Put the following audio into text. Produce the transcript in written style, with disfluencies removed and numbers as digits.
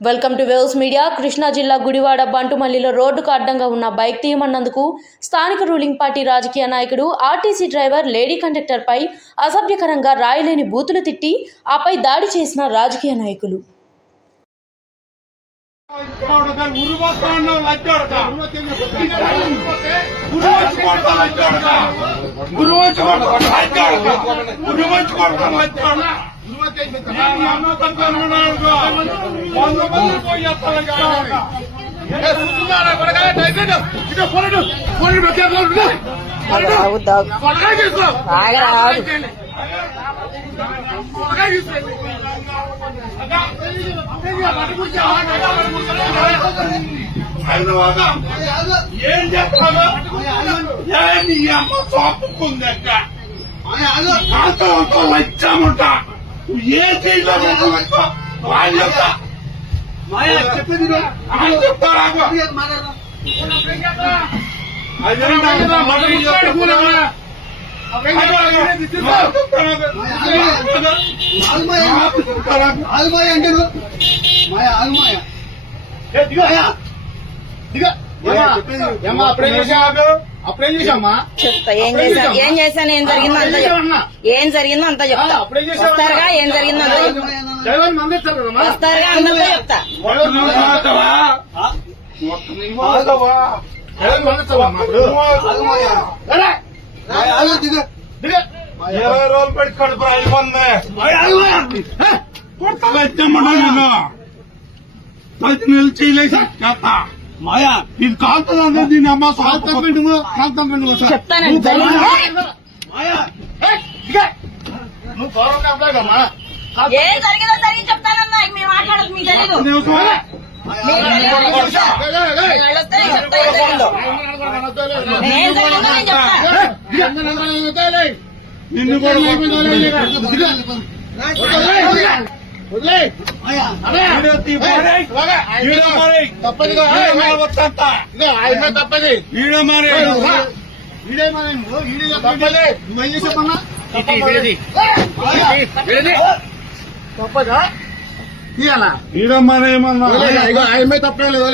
Welcome to waves media. Krishna జిల్లా గుడివాడ బంటుమల్లిలో రోడ్డుకు అడ్డంగా ఉన్న బైక్ తీయమన్నందుకు స్థానిక రూలింగ్ పార్టీ రాజకీయ నాయకుడు ఆర్టీసీ డ్రైవర్ లేడీ కండక్టర్పై అసభ్యకరంగా రాయలేని బూతులు తిట్టి ఆపై దాడి చేసిన రాజకీయ నాయకులు. ఏం చేస్తాను అమ్మ చాపుకుందక్క వచ్చాముంటా ఏ చెప్తా ఏం చేశాను ఏం జరిగిందో అంతా చెప్తా. ఏం జరిగిందో అంతా చెప్తా. వస్తారుగా ఏం జరిగిందో అంతా చెప్తా. వస్తారుగా అందరితో చెప్తా. ఇరవై రోజులు పెట్టుకోండి అయిపోయింది. పది నెలలు చేయలేసి చేస్తా మాయా ఇది కాలుతుందంటే దీని అమ్మ చెప్తానండి ఏం జరిగిందో జరిగి చెప్తానన్నా. మీరు మాట్లాడదు, మీకు తెలీదు. ఏం జరిగిందో నేను చెప్తా. నిన్ను కూడా తప్పది ఈడమనేమన్నా తప్పలేదు.